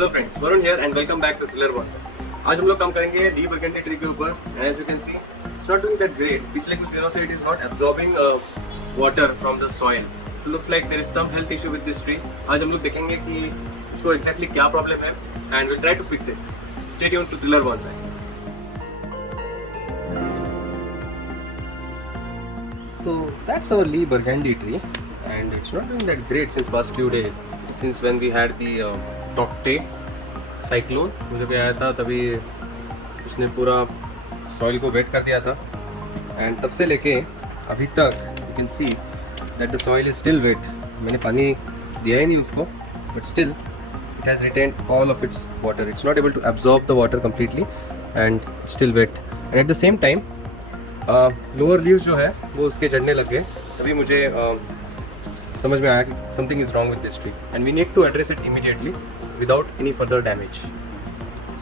Hello friends, Varun here and welcome back to Thriller Bonsai. आज हम लोग काम करेंगे ली बरगंडी ट्री के ऊपर। And as you can see it's not doing that great. पिछले कुछ दिनों से it is not absorbing water from the soil, so looks like there is some health issue with this tree. आज हम लोग देखेंगे कि इसको एग्जैक्टली क्या प्रॉब्लम है and will try to fix it. Stay tuned to Thriller Bonsai. So that's our Lee Burgundy tree, and it's not doing that great since past few days. Since when we had the Tokte cyclone, जब आया था तभी उसने पूरा soil को wait कर दिया था, एंड तब से लेके अभी तक you can see that the soil is still wet. मैंने पानी दिया ही नहीं उसको, but still it has retained all of its water. It's not able to absorb the water completely and still wet. And at the same time lower leaves जो है वो उसके झड़ने लग गए। तभी मुझे समझ में आया कि something is wrong with this tree and we need to address it immediately without any further damage.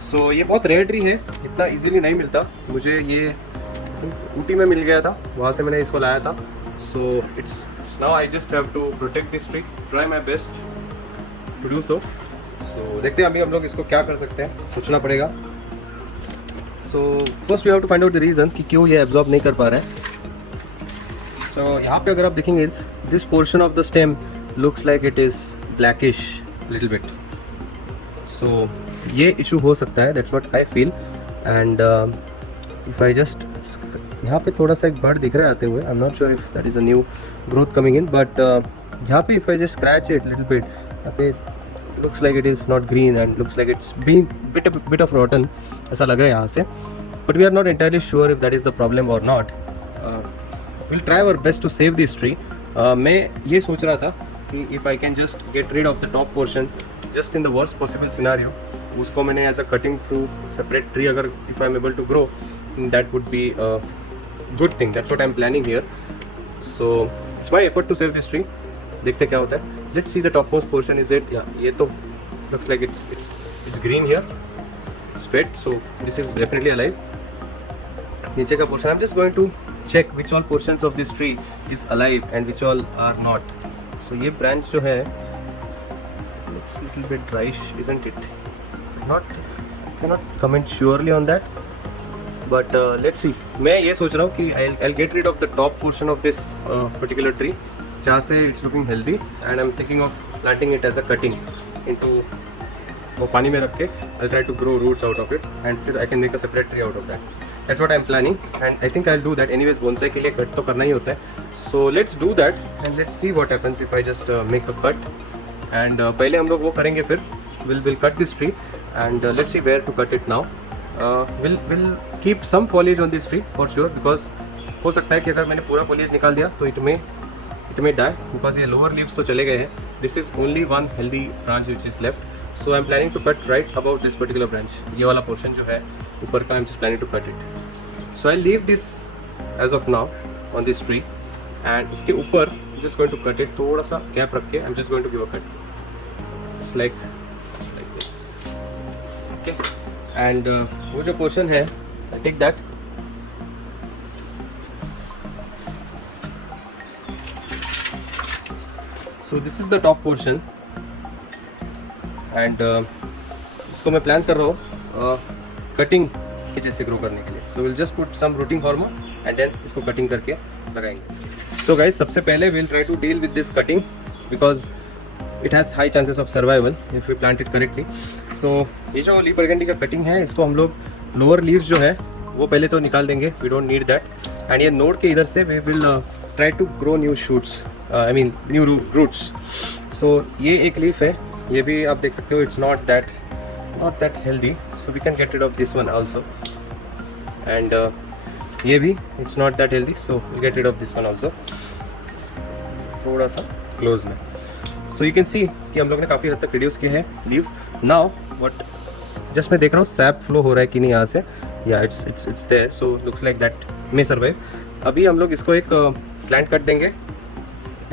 So ये बहुत रेयर ट्री है, इतना इजीली नहीं मिलता। मुझे ये ऊटी में मिल गया था, वहाँ से मैंने इसको लाया था। So it's now I just have to protect this tree, try my best to do so. So देखते हैं अभी हम लोग इसको क्या कर सकते हैं, सोचना पड़ेगा। So first we have to find out the reason कि क्यों ये एब्जॉर्ब नहीं कर पा रहा है। सो यहाँ पे अगर आप देखेंगे this portion of the stem looks like it is blackish little bit. So ये इशू हो सकता है, that's what I feel. And if I just यहाँ पे थोड़ा सा एक बर्ड दिख रहा है आते हुए, आई am not sure if that is a new growth coming in, but यहाँ पे if I just scratch it little bit, यहाँ पे looks like it is not green and looks like it's been bit of rotten, ऐसा लग रहा है यहाँ से। but we are not entirely sure if that is the problem or not. We'll try our best to save this tree. मैं ये सोच रहा था कि if I can just get rid of the top portion just in the worst possible scenario, उसको मैंने as a cutting through separate tree अगर if I'm able to grow, that would be a good thing. That's what I'm planning here. So it's my effort to save this tree. देखते क्या होता है। Let's see the topmost portion. Is it? Yeah, ये तो looks like it's green here. It's wet, so this is definitely alive. नीचे का portion, I'm just going to check which all portions of this tree is alive and which all are not. So ये branch जो है looks little bit dryish, isn't it? Cannot comment surely on that. But let's see. मैं ये सोच रहा हूँ कि I'll get rid of the top portion of this particular tree, जहाँ से it's looking healthy, and I am thinking of planting it as a cutting into, वो पानी में रख के I try to grow roots out of it and फिर I can make a separate tree out of that. That's what I am planning and I think I will do that. Anyways bonsai के लिए cut तो करना ही होता है, so let's do that and let's C what happens if I just make a cut. And पहले हम लोग वो करेंगे, फिर will cut this tree and let's see where to cut it now. Will keep some foliage on this tree for sure, because हो सकता है कि अगर मैंने पूरा फॉलिएज निकाल दिया तो इट may die, because ये lower leaves तो चले गए हैं। This is only one healthy branch which is left, so I'm planning to cut right about this particular branch. ये वाला portion जो है ऊपर का, I'm just planning to cut it. So I'll leave this as of now on this tree, and इसके ऊपर just going to cut it, थोड़ा सा gap रख के I'm just going to give a cut. It's like this. Okay. And वो जो portion है, I'll take that. So this is the top portion, and इसको मैं प्लान कर रहा हूँ कटिंग के जैसे ग्रो करने के लिए। So we'll just put some rooting hormone and then इसको कटिंग करके लगाएंगे। So guys, सबसे पहले we'll try to deal with this cutting because it has high chances of survival if we plant it correctly. So ये जो ली burgundy का cutting है, इसको हम लोग लोअर लीव्स जो है वो पहले तो निकाल देंगे, we don't need that. And ये नोड के इधर से we will try to grow new shoots. I mean new roots. So ये एक लीफ है, ये भी आप देख सकते हो, it's not that healthy, so we can get rid of this one also. And ये भी it's not that healthy, so we'll get rid of this one also. थोड़ा सा close में, so you can see कि हम लोग ने काफ़ी हद तक reduce किए हैं leaves. Now what just मैं देख रहा हूँ sap flow हो रहा है कि नहीं यहाँ से। Yeah, it's there, so looks like that may survive. अभी हम लोग इसको एक slant cut देंगे।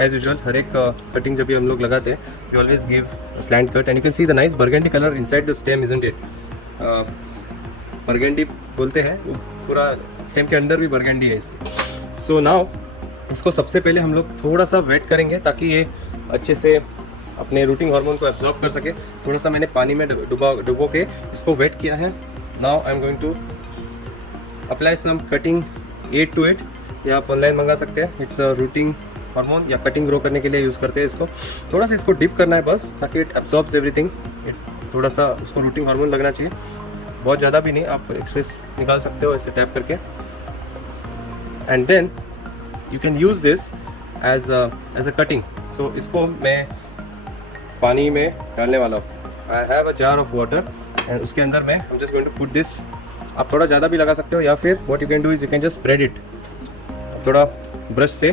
एज यूजुअल हर एक कटिंग जब भी हम लोग लगाते हैं, we always give slant cut and you can see the nice burgundy colour inside the stem, isn't it? Burgundy बोलते हैं, वो पूरा स्टेम के अंदर भी बरगंडी है इसकी। सो नाउ इसको सबसे पहले हम लोग थोड़ा सा वेट करेंगे ताकि ये अच्छे से अपने रूटिंग हार्मोन को एब्जॉर्ब कर सके। थोड़ा सा मैंने पानी में डुबो के इसको वेट किया है। Now I am going to apply some cutting 8 to 8, ये आप ऑनलाइन मंगा सकते हैं। इट्स अ रूटिंग हार्मोन या कटिंग ग्रो करने के लिए यूज़ करते हैं इसको। थोड़ा सा इसको डिप करना है बस, ताकि इट एब्जॉर्ब्स एवरीथिंग। थोड़ा सा उसको रूटिंग हार्मोन लगना चाहिए, बहुत ज़्यादा भी नहीं, आप एक्सेस निकाल सकते हो ऐसे टैप करके। And then you can use this as a cutting. So इसको मैं पानी में डालने वाला हूँ। I have a jar of water and उसके अंदर मैं I am just going to put this. आप थोड़ा ज़्यादा भी लगा सकते हो, या फिर what you can do is you can just spread it. थोड़ा ब्रश से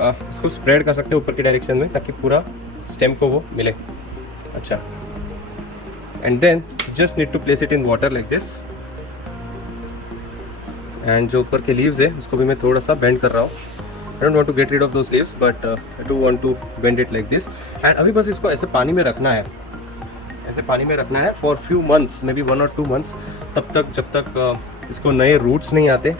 इसको स्प्रेड कर सकते हो ऊपर की डायरेक्शन में, ताकि पूरा स्टेम को वो मिले। अच्छा, and then just need to place it in water like this. And जो ऊपर के लीव्स है उसको भी मैं थोड़ा सा बेंड कर रहा हूँ। I don't want to get rid of those leaves, but I do want to bend it like this. And अभी बस इसको ऐसे पानी में रखना है, ऐसे पानी में रखना है for few months, may be 1 or 2 months, तब तक जब तक इसको नए रूट्स नहीं आते।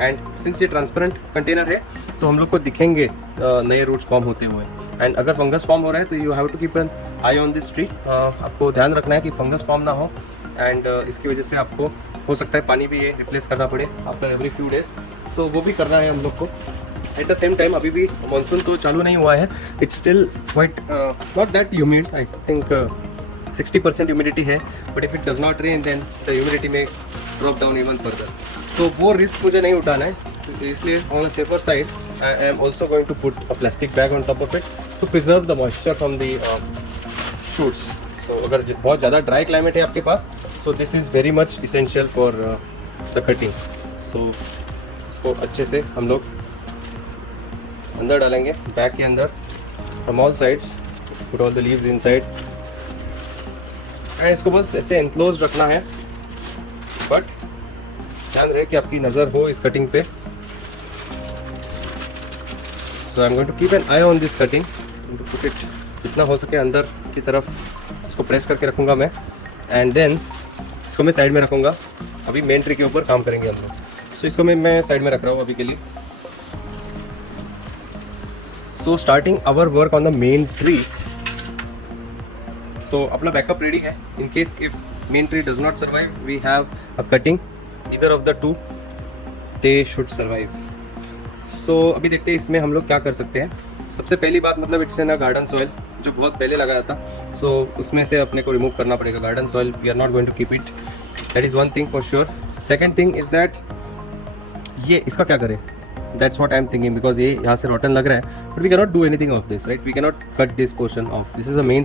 एंड सिंस ये ट्रांसपेरेंट कंटेनर है तो हम लोग को दिखेंगे नए रूट्स फॉर्म होते हुए। एंड अगर फंगस फॉर्म हो रहा है तो you have to keep an eye on this tree. आपको ध्यान रखना है कि फंगस फॉर्म ना हो। एंड इसकी वजह से आपको हो सकता है पानी भी ये रिप्लेस करना पड़े आफ्टर एवरी फ्यू डेज। सो वो भी करना है हम लोग को। एट द सेम टाइम अभी भी मानसून तो चालू नहीं हुआ है, it's still quite not that humid. I think 60% humidity है, but if it does not rain then the humidity में drop down even further. So वो रिस्क मुझे नहीं उठाना है, तो इसलिए on a safer side I am also going to put a plastic bag on top of it to preserve the moisture from the shoots. So अगर बहुत ज़्यादा ड्राई क्लाइमेट है आपके पास, so this is very much essential for the cutting. So इसको अच्छे से हम लोग अंदर डालेंगे, बैग के अंदर, from all sides, put all the leaves inside. And इसको बस ऐसे एनक्लोज रखना है, बट ध्यान रहे कि आपकी नज़र हो इस कटिंग पे। So I am going to keep an eye on this cutting, put it जितना हो सके अंदर की तरफ इसको प्रेस करके रखूँगा मैं। एंड देन इसको मैं साइड में रखूँगा। अभी मेन ट्री के ऊपर काम करेंगे हम लोग। सो इसको मैं साइड में रख रहा हूँ अभी के लिए। So starting our work on the main tree. तो अपना बैकअप रेडी है in case if main tree does not survive, we have a cutting, either of the two they should survive. So अभी देखते हैं इसमें हम लोग क्या कर सकते हैं। सबसे पहली बात, मतलब it's in a garden soil जो बहुत पहले लगाया था, सो उसमें से अपने को रिमूव करना पड़ेगा। Garden soil we are not going to keep it, that is one thing for sure. Second thing is that ये इसका क्या करें, that's what I am thinking, because ये यहाँ से रॉटन लग रहा है, but we can not do anything of this, right. We can not cut this portion of, this is a main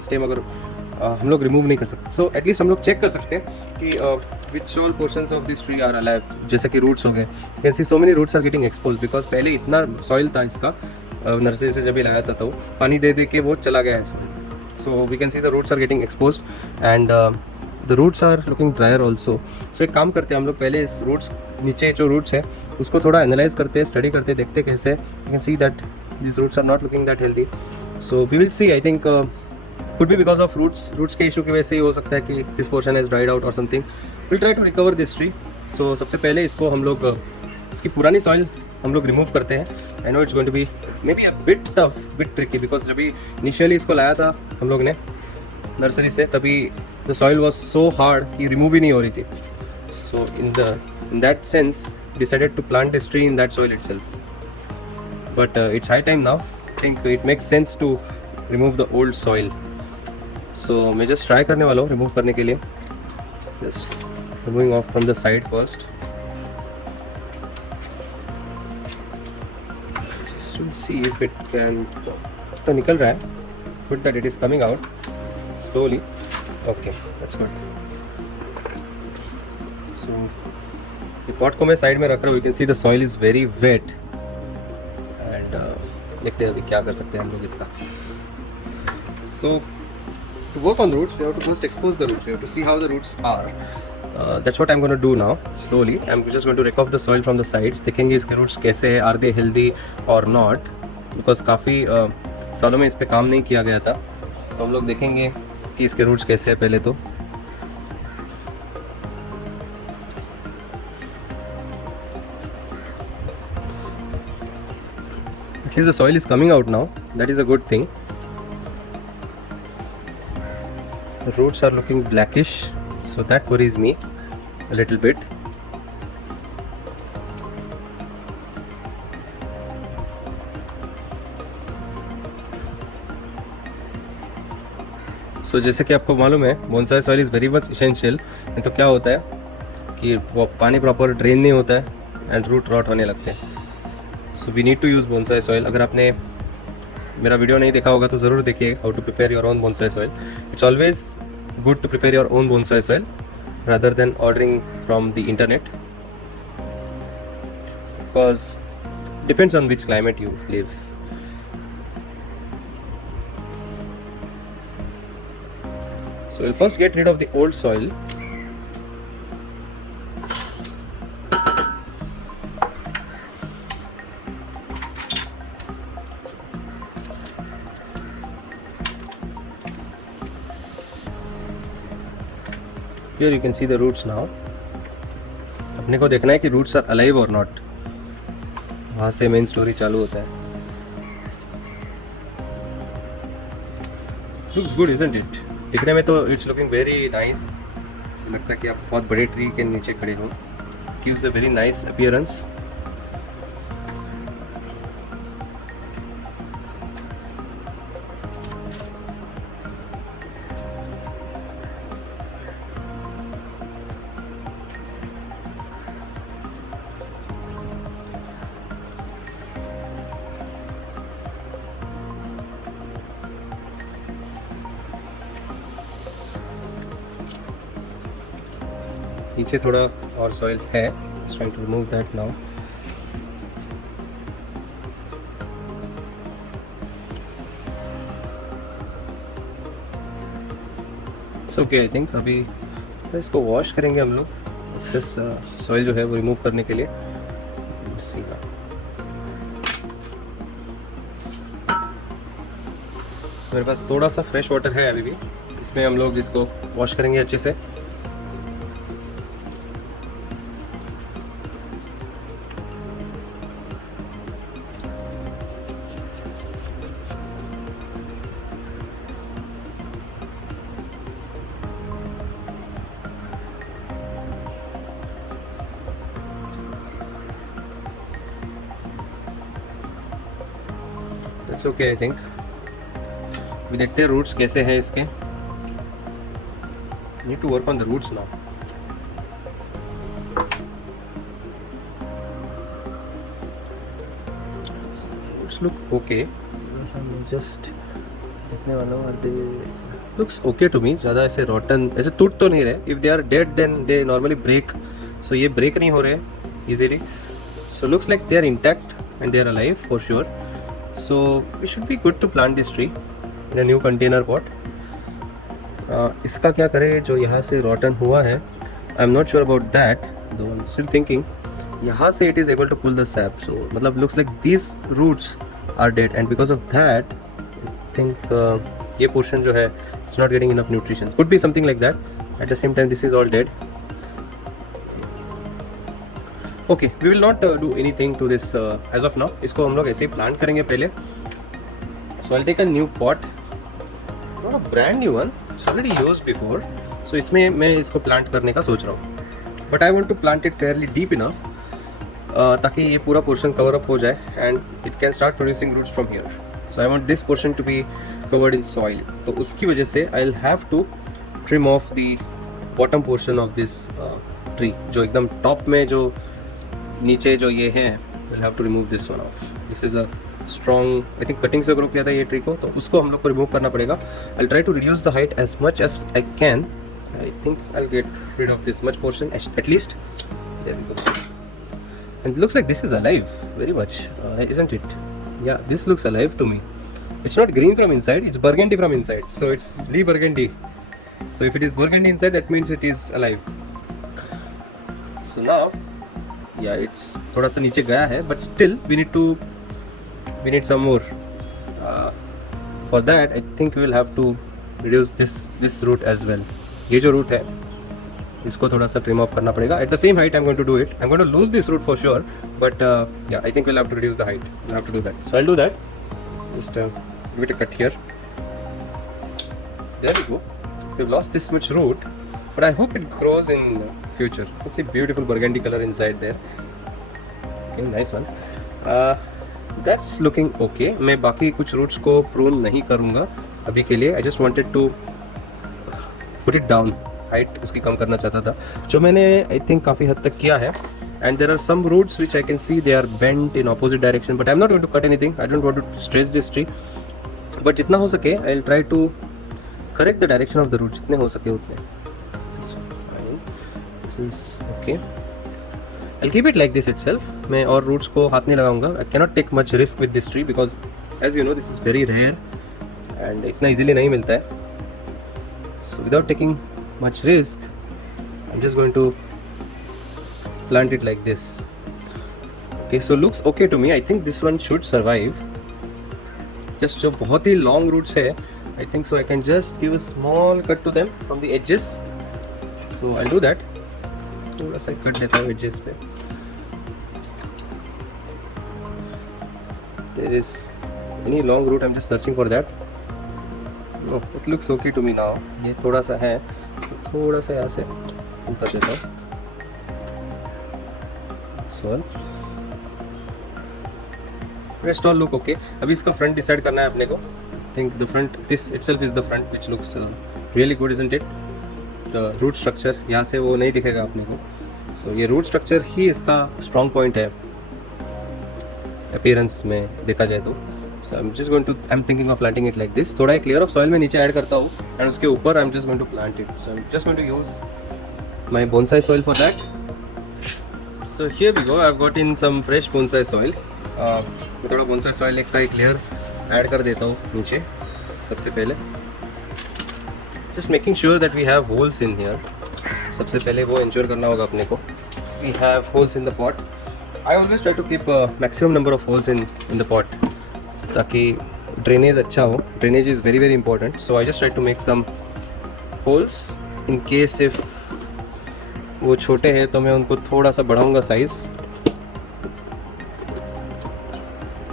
stem अगर हम लोग रिमूव नहीं कर सकते। सो एटलीस्ट हम लोग चेक कर सकते हैं कि which all portions of this tree are alive. जैसे कि रूट्स हो गए, you can see so many roots are getting expose, because पहले इतना सॉइल था इसका, नर्सरी से जब भी लगाया था तो पानी दे दे के वो चला गया है soil. So we can see the roots are getting expose and the roots are looking drier also. So एक काम करते हैं हम लोग, पहले इस रूट्स नीचे जो रूट्स है उसको थोड़ा एनालाइज करते हैं, स्टडी करते हैं, देखते कैसे। You can see that this roots are not looking that healthy. So we will see, I think could be because of roots के इशू की वजह से ही हो सकता है कि this portion is dried out और something. Will try to recover this tree. So सबसे पहले इसको हम लोग इसकी पुरानी सॉइल हम लोग रिमूव करते हैं। I know it's going to be may be a bit tough, bit tricky, because जब इनिशियली इसको लाया था हम लोग ने नर्सरी से, तभी the soil was so hard कि रिमूव ही नहीं हो रही थी। So in that sense decided to plant this tree in that soil itself, but it's high time now. I think it makes sense to remove the old soil. सो मैं just try करने वाला हूँ remove करने के लिए, just removing off from the side first. See if it can, तो निकल रहा है, good that it is coming out slowly. Okay, that's good. So ये पॉट को मैं साइड में रख रहा हूँ। You can see the soil is very wet and देखते हैं अभी क्या कर सकते हैं हम लोग इसका। So to work on roots we have to first expose the roots, we have to see how the roots are. That's what I am going to do now. Slowly I am just going to rake off the soil from the sides, देखेंगे इसके roots कैसे हैं, are they healthy और not, because काफ़ी सालों में इस पर काम नहीं किया गया था। तो हम लोग देखेंगे कि इसके रूट्स कैसे हैं पहले तो। At least the soil is coming out now, that is a good thing. The roots are looking blackish, so that worries me a little bit. So जैसे कि आपको मालूम है bonsai soil is very much essential. नहीं तो क्या होता है कि वो पानी प्रॉपर ड्रेन नहीं होता है एंड रूट रॉट होने लगते हैं। So we need to use bonsai soil. अगर आपने मेरा वीडियो नहीं देखा होगा तो ज़रूर देखिए how to prepare your own bonsai soil. It's always good to prepare your own bonsai soil rather than ordering from the internet, because depends on which climate you live. So we'll first get rid of the old soil. Here you can see the roots now. अपने को देखना है कि roots are alive or not. वहाँ से main story चालू होता है। Looks good, isn't it? दिखने में तो it's looking very nice. ऐसा लगता है कि आप बहुत बड़े ट्री के नीचे खड़े हो। Gives a very nice appearance. नीचे थोड़ा और सॉइल है, trying to remove that now. It's okay I think. अभी इसको वॉश करेंगे हम लोग, एक्सेस सॉइल जो है वो रिमूव करने के लिए। सीधा मेरे पास थोड़ा सा फ्रेश वाटर है अभी भी, इसमें हम लोग इसको वॉश करेंगे अच्छे से। It's okay I think. अभी देखते हैं रूट्स कैसे हैं इसके। Need to work on the roots now. Roots look okay. Just देखने वाला हूँ, they looks okay to me. ज़्यादा ऐसे रॉटन ऐसे टूट तो नहीं रहे। If they are dead then they normally break, so ये ब्रेक नहीं हो रहे easily. So looks like they are intact and they are alive for sure. So we should be good to plant this tree in a new container pot. इसका क्या करें जो यहाँ से rotten हुआ है, I'm not sure about that, though I'm still thinking. यहाँ से it is able to pull the sap, so मतलब looks like these roots are dead, and because of that, I think ये portion जो है it's not getting enough nutrition. Could be something like that. At the same time, this is all dead. Okay we will not do anything to this as of now. इसको हम लोग ऐसे ही plant करेंगे पहले। So I take a new pot, not a brand new one, it's already used before. सो इसमें मैं इसको प्लांट करने का सोच रहा हूँ, but I want to plant it fairly deep enough ताकि ये पूरा पोर्शन कवर अप हो जाए and it can start producing roots from here. So I want this portion to be covered in soil. तो उसकी वजह से I will have to trim off the bottom portion of this tree. जो एकदम top में जो नीचे जो ये है, we'll have to remove this one off. This is a strong, I think cutting से ग्रो किया था ये ट्री को, तो उसको हम लोग को रिमूव करना पड़ेगा। I'll try to reduce the height as much as I can. I think I'll get rid of this much portion at least. There we go. And it looks like this is alive very much, isn't it? Yeah, this looks alive to me. It's not green from inside, it's burgundy from inside. So it's Lee burgundy. So if it is burgundy inside, that means it is alive. So now या it's थोड़ा सा नीचे गया है, but still we need some more. For that I think we will have to reduce this root as well. ये जो root है इसको थोड़ा सा ट्रिम ऑफ करना पड़ेगा। At the same height I am going to do it. I am going to lose this root for sure, but yeah I think we will have to reduce the height. We have to do that, so I will do that. Just give it a cut here, there we go. we've lost this much root, but I hope it grows in future. It's a beautiful burgundy color inside there. Okay, nice one. That's looking okay. मैं बाकी कुछ roots को prune नहीं करूँगा अभी के लिए. I just wanted to put it down. Height उसकी कम करना चाहता था, जो मैंने आई थिंक काफ़ी हद तक किया है. And there are some roots which I can see they are bent in opposite direction, but I am not going to cut anything. I don't want to stress this tree, but जितना हो सके I will try to correct the direction of the root, जितने हो सके उतने. Okay, I keep it like this itself. मैं और roots को हाथ नहीं लगाऊंगा. I cannot take much risk with this tree because as you know this is very rare and इतना ईजिली नहीं मिलता है. So without taking much risk, I'm just going to plant it like this. Okay, so looks okay to me. I think this one should survive. Just जो बहुत ही long roots है, I think so I can just give a small cut to them from the edges. So I'll do that. थोड़ा सा cut देता हूँ edges पे. There is any long root, I'm just searching for that. No, it looks okay to me now. ये थोड़ा सा है, थोड़ा सा यहाँ से कर देता हूँ. Rest all look okay. अभी इसका फ्रंट डिसाइड करना है अपने को. Think the front, this itself is the front which looks really good, isn't it? The root structure यहाँ से वो नहीं दिखेगा अपने को. सो ये रूट स्ट्रक्चर ही इसका स्ट्रॉन्ग पॉइंट है अपीयरेंस में देखा जाए तो. So I'm just going to, I'm thinking of planting it like this. थोड़ा एक layer of soil में नीचे ऐड करता हूँ and उसके ऊपर I'm just going to plant it. So I'm just going to use my bonsai soil for that. So here we go. I've got in some fresh bonsai soil. मैं थोड़ा bonsai soil एक का एक layer add कर देता हूँ नीचे सबसे पहले. Just making sure that we have holes in here. सबसे पहले वो ensure करना होगा अपने को. We have holes in the pot. I always try to keep a maximum number of holes in the pot, ताकि ड्रेनेज अच्छा हो. Drainage is very very important. So I just try to make some holes in case if वो छोटे हैं तो मैं उनको थोड़ा सा बढ़ाऊंगा साइज़.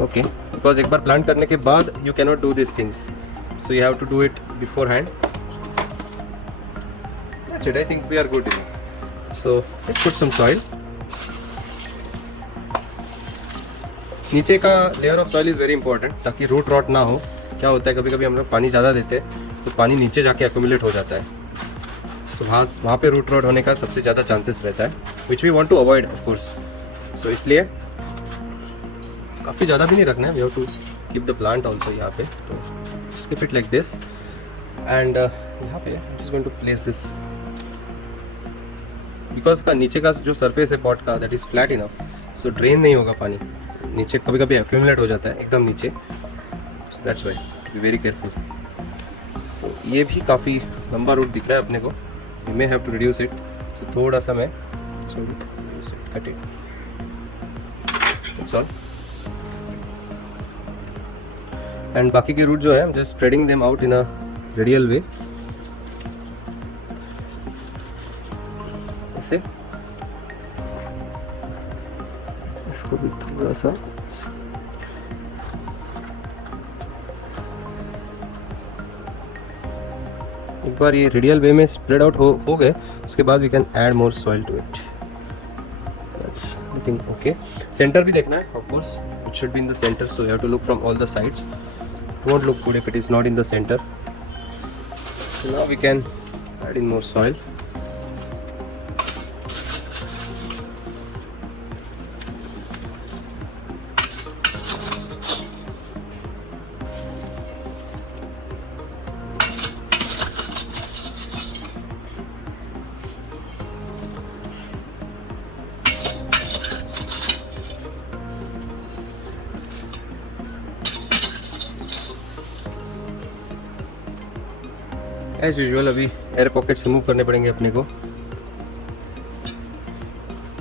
ओके, बिकॉज एक बार प्लांट करने के बाद you cannot do this things, so you have to do it beforehand. That's it. I think we are good. So let's put some soil. नीचे का layer of soil is very important ताकि root rot ना हो. क्या होता है कभी कभी हम लोग पानी ज़्यादा देते हैं तो पानी नीचे जाके एक्यूमुलेट हो जाता है. सो वहाँ पे रूट रॉट होने का सबसे ज़्यादा चांसेस रहता है, which we want to avoid of course. So इसलिए काफ़ी ज़्यादा भी नहीं रखना है. We have to keep the plant also. यहाँ पे तो keep it like this and यहाँ पे just going to place this because का नीचे का जो सरफेस है पॉट का that is flat enough, so drain नहीं होगा पानी. नीचे कभी कभी एक्यूमुलेट हो जाता है एकदम नीचे. So that's why be very careful. So ये भी काफ़ी लंबा रूट दिख रहा है अपने को. You may have to reduce it. So थोड़ा सा मैं cut it. That's all. And बाकी के रूट जो है, I am just spreading them out in a radial way. ऐसे इसको भी थोड़ा सा एक बार ये रेडियल वे में स्प्रेड आउट हो गए उसके बाद we can add more soil to it. That's looking okay. Centre भी देखना है of course. It should be in the centre, so you have to look from all the sides. It won't look good if it is not in the centre. So now we can add in more soil. As usual अभी air pockets remove करने पड़ेंगे अपने को.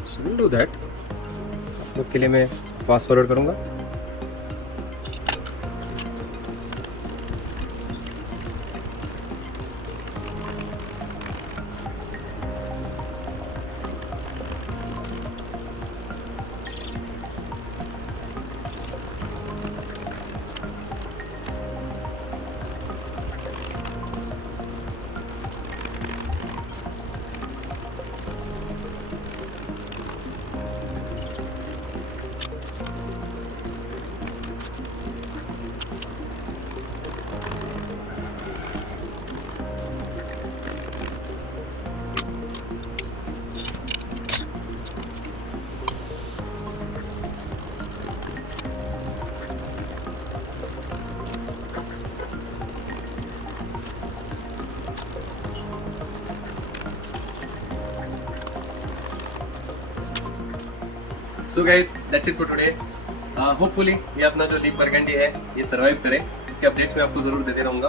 So will do that. आप लोग के लिए मैं फास्ट फॉरवर्ड करूँगा. So guys that's it for today. Hopefully ये अपना जो लीफ बरगंडी है ये सर्वाइव करे, इसके अपडेट्स मैं आपको जरूर देते रहूँगा।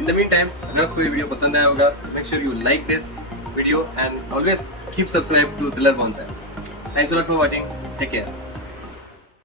इन द मीन टाइम अगर आपको ये वीडियो पसंद आया होगा make sure you like this video and always keep subscribe to Thriller Bonsai. Thanks a lot for watching, take care.